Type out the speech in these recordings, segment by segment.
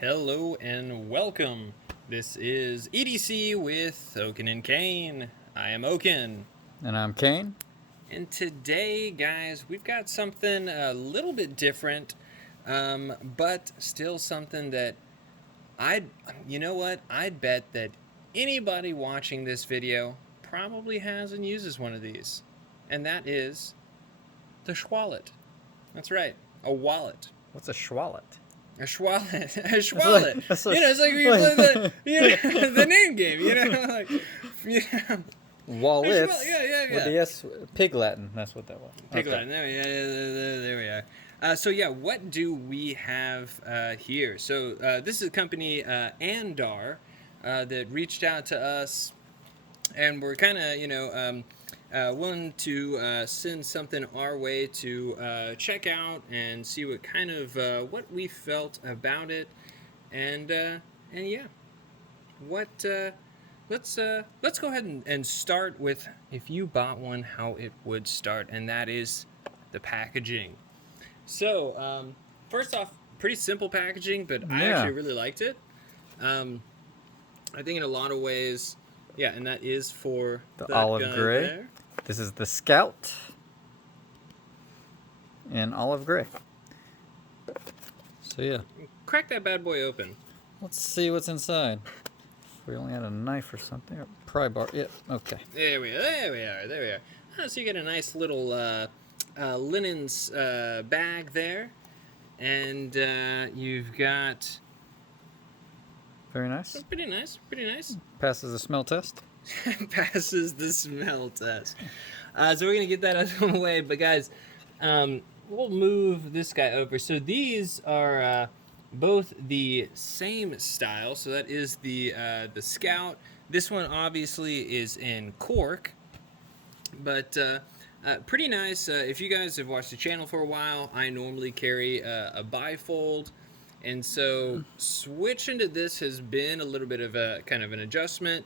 Hello and welcome. This is EDC with Oaken and Kane. I am Oaken. And I'm Kane. And today, guys, we've got something a little bit different, but still something that I'd bet that anybody watching this video probably has and uses one of these. And that is the Schwallet. That's right, a wallet. What's a schwallet? A Schwallet. A Schwallet. It's It's like we play the name game, Wallets. Yeah. With the S, Pig Latin. That's what that was. Pig Latin. There we are. What do we have here? So this is a company, Andar, that reached out to us, and we're kind of, willing to send something our way to check out and see what kind of what we felt about it, and yeah, what let's go ahead and start with if you bought one, how it would start, and that is the packaging. So first off, pretty simple packaging, but I actually really liked it. I think in a lot of ways, yeah, and that is for the olive gray. There. This is the Scout in olive gray. So yeah, Crack that bad boy open. let's see what's inside. If we only had a knife or something, or pry bar. Yeah, okay. There we are. So you get a nice little linens bag there, and you've got Very nice. pretty nice. Passes the smell test. Passes the smell test. So we're gonna get that out of the way, but guys, we'll move this guy over. So these are both the same style. So that is the Scout. This one obviously is in Cork, but pretty nice. If you guys have watched the channel for a while, I normally carry a bifold, and so switching to this has been a little bit of a kind of an adjustment.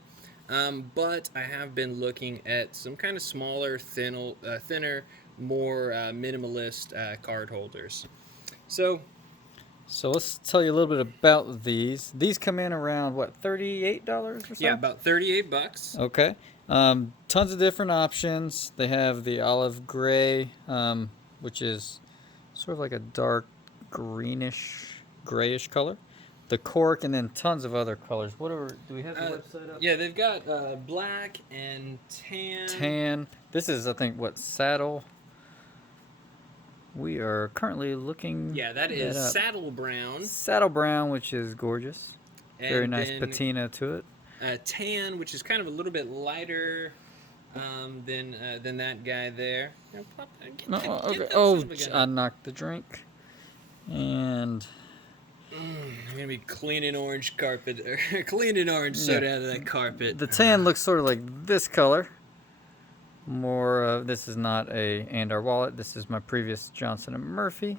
But I have been looking at some kind of smaller, thinner, more minimalist card holders. So let's tell you a little bit about these. These come in around what, $38 or so? yeah, about $38. Okay. Tons of different options. They have the olive gray, which is sort of like a dark grayish color. The Cork, and then tons of other colors. Do we have the website up? Yeah, they've got black and tan. Tan. This is, I think, what, saddle? We are currently looking. Yeah, that is saddle brown. Saddle brown, which is gorgeous. And very nice patina to it. Tan, which is kind of a little bit lighter than that guy there. I knocked the drink. And I'm gonna be cleaning orange carpet or cleaning orange soda out of that carpet. The tan looks sort of like this color. This is not a Andar wallet. This is my previous Johnson & Murphy,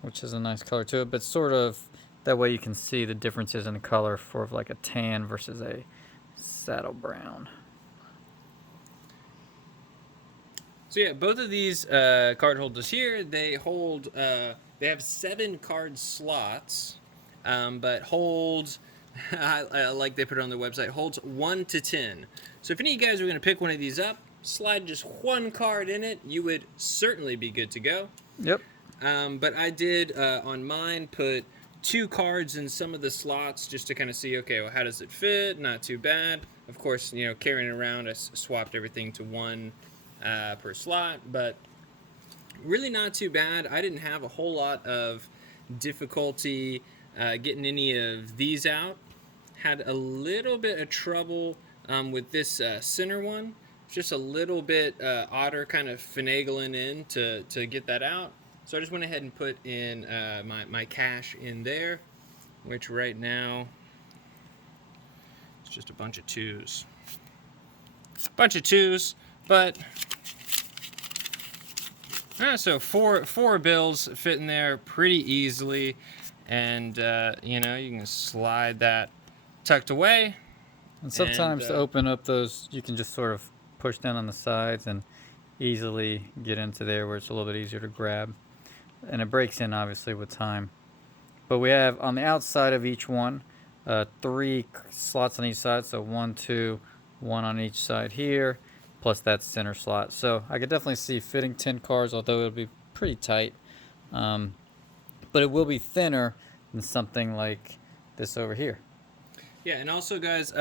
which is a nice color to it, but sort of that way you can see the differences in color for like a tan versus a saddle brown. So yeah, both of these card holders here, they hold, they have 7 card slots, but holds, like they put it on their website, holds 1 to 10. So if any of you guys are going to pick one of these up, slide just 1 card in it, you would certainly be good to go. Yep. But I did, on mine, put 2 cards in some of the slots just to kind of see, okay, well, how does it fit? Not too bad. Of course, carrying it around, I swapped everything to 1 per slot, but really not too bad. I didn't have a whole lot of difficulty getting any of these out. Had a little bit of trouble with this center one. Just a little bit odder, kind of finagling in to get that out. So I just went ahead and put in my cash in there, which right now it's just a bunch of 2s. But so four bills fit in there pretty easily, and you can slide that tucked away. And sometimes to open up those, you can just sort of push down on the sides and easily get into there where it's a little bit easier to grab. And it breaks in obviously with time. But we have on the outside of each one 3 slots on each side, so 1, 2, 1 on each side here, plus that center slot. So I could definitely see fitting 10 cards, although it'll be pretty tight. But it will be thinner than something like this over here. Yeah, and also, guys,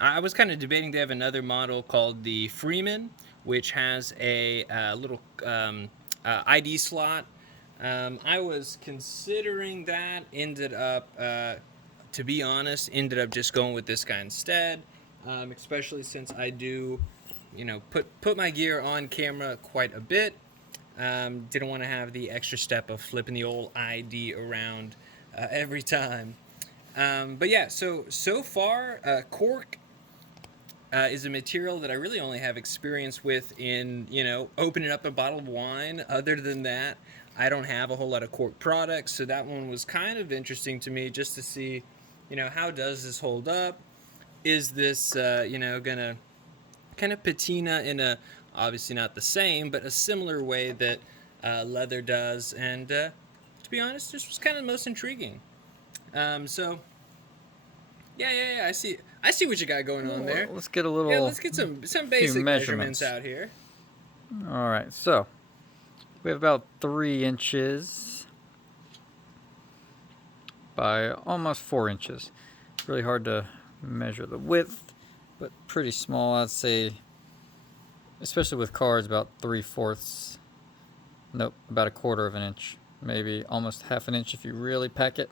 I was kind of debating. They have another model called the Freeman, which has a little ID slot. I was considering that. Ended up, to be honest, ended up just going with this guy instead. Especially since I do, put my gear on camera quite a bit. Didn't want to have the extra step of flipping the old ID around every time. But yeah, so far, cork is a material that I really only have experience with in, opening up a bottle of wine. Other than that, I don't have a whole lot of cork products, so that one was kind of interesting to me just to see, how does this hold up? Is this, gonna kind of patina in a, obviously not the same, but a similar way that leather does. And to be honest, this was kind of the most intriguing. So yeah. I see what you got going on there. Let's get a little. Yeah, let's get some basic measurements out here. All right, so we have about 3 inches by almost 4 inches. Really hard to measure the width, but pretty small, I'd say. Especially with cards, about 3/4. Nope, about 1/4 of an inch, maybe almost half an inch if you really pack it.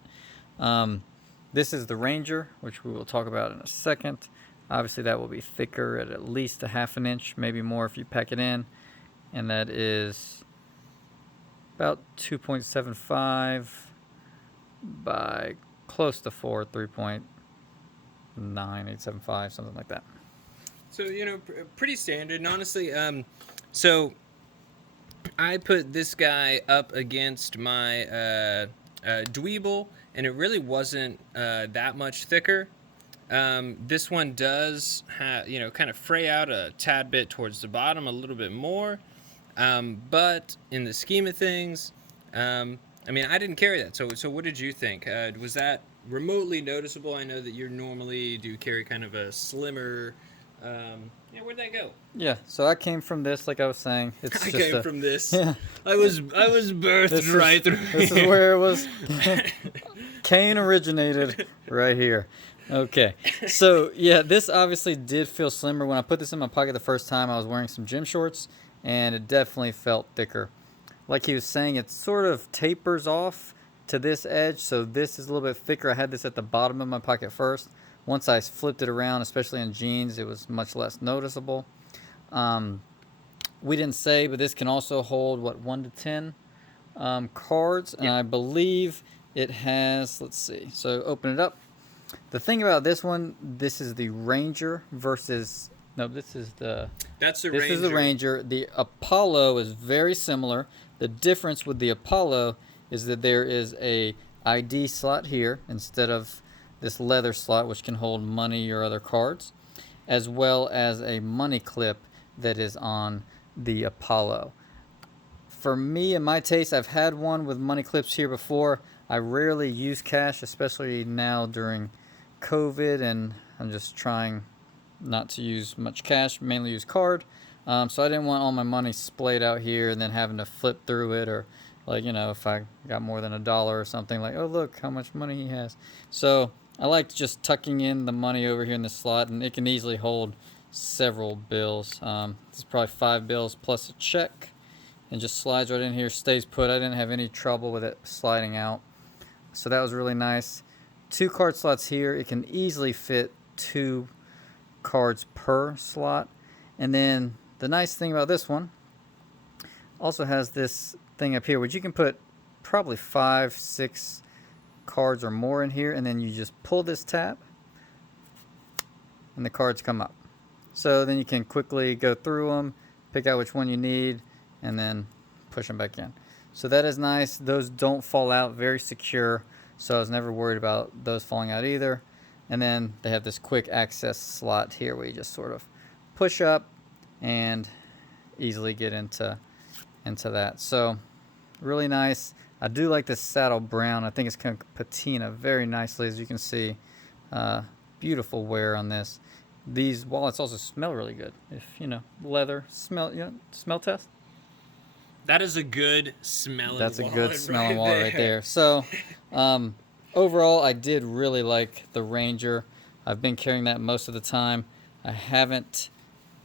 This is the Ranger, which we will talk about in a second. Obviously, that will be thicker at least a half an inch, maybe more if you pack it in. And that is about 2.75 by close to 4, 3.9875, something like that. So, pretty standard. And honestly, so I put this guy up against my Dweeble, and it really wasn't that much thicker. This one does have, kind of fray out a tad bit towards the bottom, a little bit more. But in the scheme of things, I didn't carry that. So what did you think? Was that remotely noticeable? I know that you normally do carry kind of a slimmer. Where'd that go? Yeah, so I came from this, like I was saying. I came from this. Yeah. I was birthed right through. This is where it was. Kane originated right here. Okay, so yeah, this obviously did feel slimmer. When I put this in my pocket the first time, I was wearing some gym shorts, and it definitely felt thicker. Like he was saying, it sort of tapers off to this edge, so this is a little bit thicker. I had this at the bottom of my pocket first. Once I flipped it around, especially in jeans, it was much less noticeable. We didn't say, but this can also hold, 1 to 10 cards. And I believe it has, let's see. So open it up. The thing about this one, this is the Ranger versus, no, this is the... That's the Ranger. This is the Ranger. The Apollo is very similar. The difference with the Apollo is that there is a ID slot here instead of this leather slot, which can hold money or other cards, as well as a money clip that is on the Apollo. For me, in my taste, I've had one with money clips here before. I rarely use cash, especially now during COVID, and I'm just trying not to use much cash, mainly use card. So I didn't want all my money splayed out here and then having to flip through it, or if I got more than $1 or something, like, oh, look how much money he has. So I like just tucking in the money over here in the slot, and it can easily hold several bills. This is probably 5 bills plus a check, and just slides right in here, stays put. I didn't have any trouble with it sliding out, so that was really nice. 2 card slots here. It can easily fit 2 cards per slot. And then the nice thing about this one also has this thing up here, which you can put probably 5, 6 cards or more in here, and then you just pull this tab and the cards come up. So then you can quickly go through them, pick out which one you need, and then push them back in. So that is nice. Those don't fall out, very secure, so I was never worried about those falling out either. And then they have this quick access slot here where you just sort of push up and easily get into that. So really nice. I do like this saddle brown. I think it's kind of patina very nicely, as you can see. Beautiful wear on this. These wallets also smell really good. If leather smell, smell test. That is a good smelling That's a wallet good smelling right wallet there. right there. So, overall, I did really like the Ranger. I've been carrying that most of the time. I haven't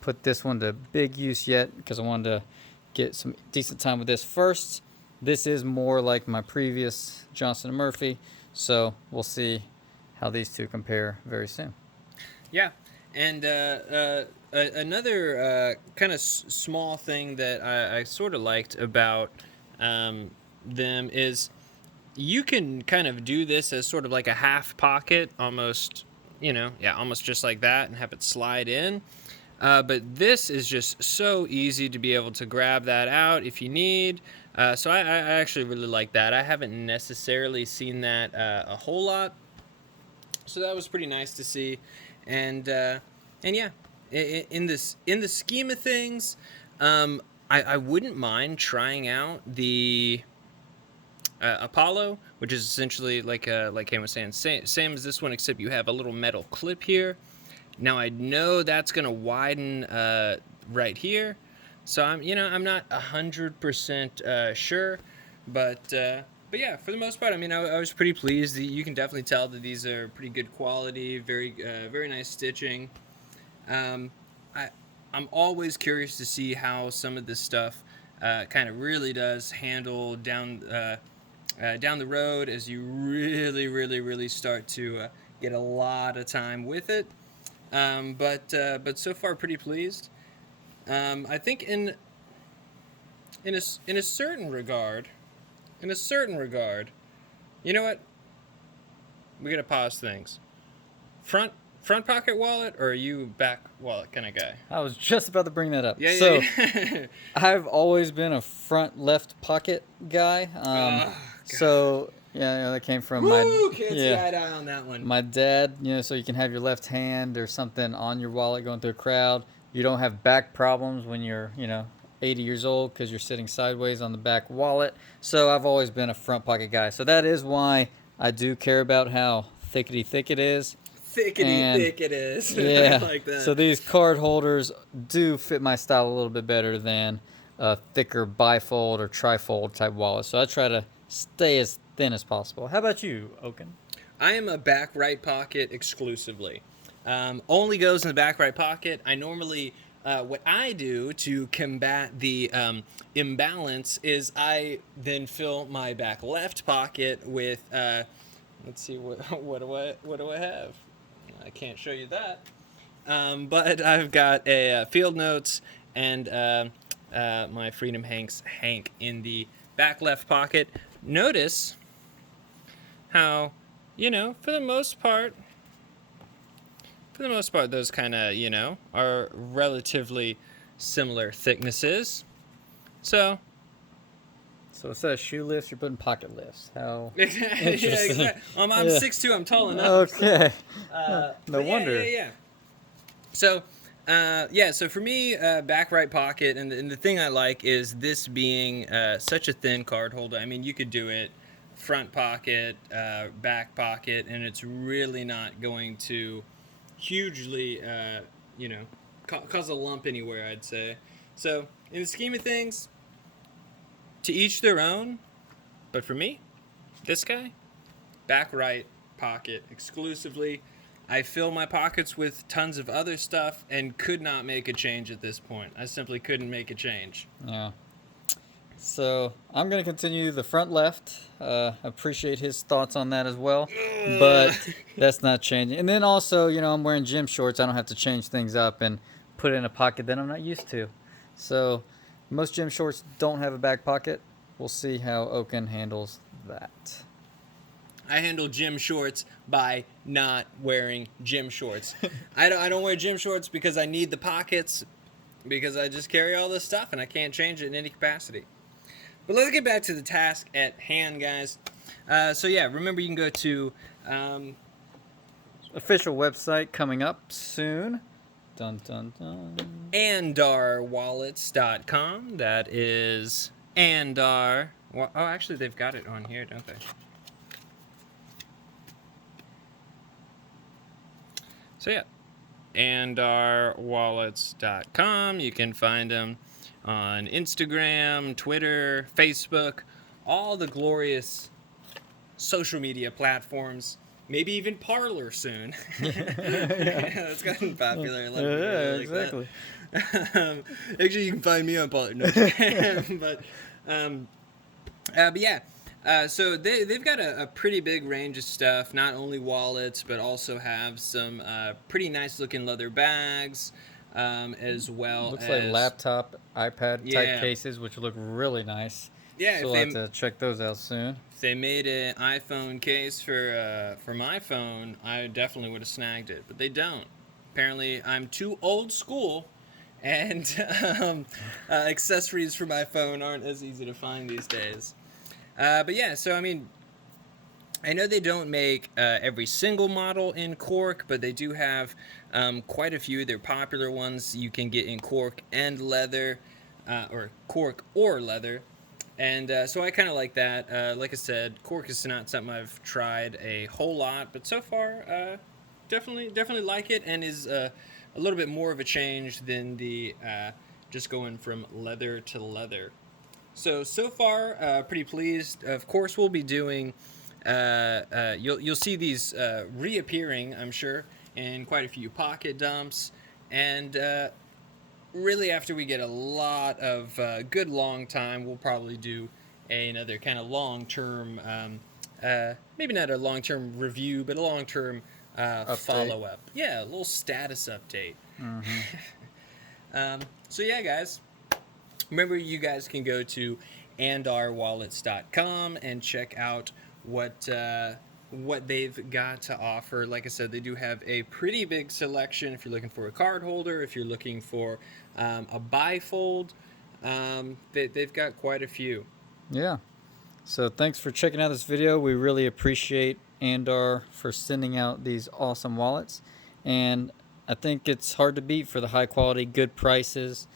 put this one to big use yet because I wanted to get some decent time with this first. This is more like my previous Johnson & Murphy, so we'll see how these two compare very soon. Yeah, and another kind of small thing that I sort of liked about them is you can kind of do this as sort of like a half pocket, almost, almost just like that, and have it slide in. But this is just so easy to be able to grab that out if you need. So I actually really like that. I haven't necessarily seen that a whole lot, so that was pretty nice to see. And yeah, in the scheme of things, I wouldn't mind trying out the Apollo, which is essentially like Cam was saying, same as this one, except you have a little metal clip here. Now I know that's gonna widen right here, so I'm not 100% sure, but yeah, for the most part, I mean, I was pretty pleased. You can definitely tell that these are pretty good quality, very nice stitching. I'm always curious to see how some of this stuff kind of really does handle down the road as you really start to get a lot of time with it. But so far pretty pleased. I think in a certain regard, you know what? We gotta pause things. Front pocket wallet, or are you back wallet kind of guy? I was just about to bring that up. Yeah, So, yeah. I've always been a front left pocket guy. So yeah, that came from Woo! Can't see yeah. eye to eye on that one. My dad, so you can have your left hand or something on your wallet going through a crowd. You don't have back problems when you're, 80 years old because you're sitting sideways on the back wallet. So I've always been a front pocket guy. So that is why I do care about how thickety thick it is. Thick it is. Yeah. I like that. So these card holders do fit my style a little bit better than a thicker bifold or trifold type wallet. So I try to stay as thin as possible. How about you, Oaken? I am a back right pocket exclusively. Only goes in the back right pocket. I normally, what I do to combat the imbalance is I then fill my back left pocket with, let's see, what do I have? I can't show you that. But I've got a Field Notes and my Freedom Hank in the back left pocket. Notice how, for the most part, those kind of, are relatively similar thicknesses. So instead of shoe lifts, you're putting pocket lifts. How yeah, interesting. exactly. I'm Yeah. 6'2", I'm tall enough. Okay. So, No wonder. Yeah. So, so for me, back right pocket, and the thing I like is this being such a thin card holder. I mean, you could do it front pocket, back pocket, and it's really not going to hugely, cause a lump anywhere, I'd say. So, in the scheme of things, to each their own, but for me, this guy, back right pocket exclusively. I fill my pockets with tons of other stuff and could not make a change at this point. I simply couldn't make a change. Yeah. So I'm going to continue the front left. Appreciate his thoughts on that as well. But that's not changing. And then also, I'm wearing gym shorts. I don't have to change things up and put it in a pocket that I'm not used to. So most gym shorts don't have a back pocket. We'll see how Oaken handles that. I handle gym shorts by not wearing gym shorts. I don't wear gym shorts because I need the pockets, because I just carry all this stuff and I can't change it in any capacity. But let's get back to the task at hand, guys. Remember you can go to official website coming up soon. Dun dun dun. andarwallets.com. That is Andar Well, oh, actually, they've got it on here, don't they? So yeah, andarwallets.com. You can find them on Instagram, Twitter, Facebook, all the glorious social media platforms. Maybe even Parlor soon. Yeah, that's gotten popular. A lot of people really like exactly. that. Actually, you can find me on Parlor. No, but yeah. So they've got a pretty big range of stuff, not only wallets, but also have some pretty nice looking leather bags, as well Looks as... like laptop, iPad type Yeah. cases, which look really nice. Yeah, So we'll have to check those out soon. if they made an iPhone case for my phone, I definitely would have snagged it, but they don't. Apparently, I'm too old school, and accessories for my phone aren't as easy to find these days. But yeah, so I mean, I know they don't make every single model in cork, but they do have quite a few. They're popular ones you can get in cork and leather, or cork or leather. And so I kind of like that. Like I said, cork is not something I've tried a whole lot, but so far, definitely like it, and is a little bit more of a change than the just going from leather to leather. So far, pretty pleased. Of course, we'll be doing. You'll see these reappearing, I'm sure, in quite a few pocket dumps, and really after we get a lot of good long time, we'll probably do another kind of long-term, maybe not a long-term review, but a long-term follow-up. Yeah, a little status update. So yeah, guys. Remember, you guys can go to andarwallets.com and check out what they've got to offer. Like I said, they do have a pretty big selection if you're looking for a card holder, if you're looking for a bifold. They've got quite a few. Yeah. So thanks for checking out this video. We really appreciate Andar for sending out these awesome wallets. And I think it's hard to beat for the high quality, good prices.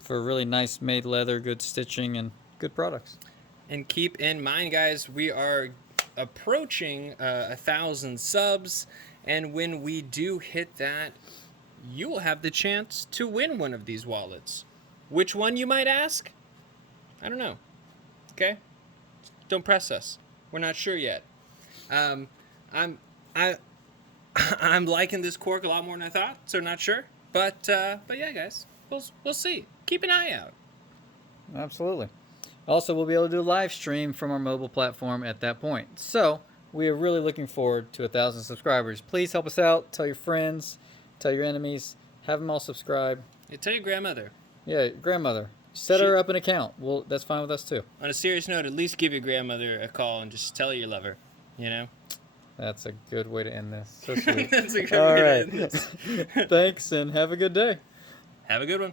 For really nice made leather, good stitching, and good products. And keep in mind, guys, we are approaching 1,000 subs, and when we do hit that, you will have the chance to win one of these wallets. Which one, you might ask? I don't know. Okay? Don't press us. We're not sure yet. I'm liking this cork a lot more than I thought, so not sure. But yeah, guys. We'll see. Keep an eye out. Absolutely. Also, we'll be able to do a live stream from our mobile platform at that point. So, we are really looking forward to 1,000 subscribers. Please help us out. Tell your friends. Tell your enemies. Have them all subscribe. Yeah, tell your grandmother. Yeah, grandmother. Set her up an account. Well, that's fine with us too. On a serious note, at least give your grandmother a call and just tell her you love her. You know? That's a good way to end this. So sweet. That's a good all way right. to end this. Thanks, and have a good day. Have a good one.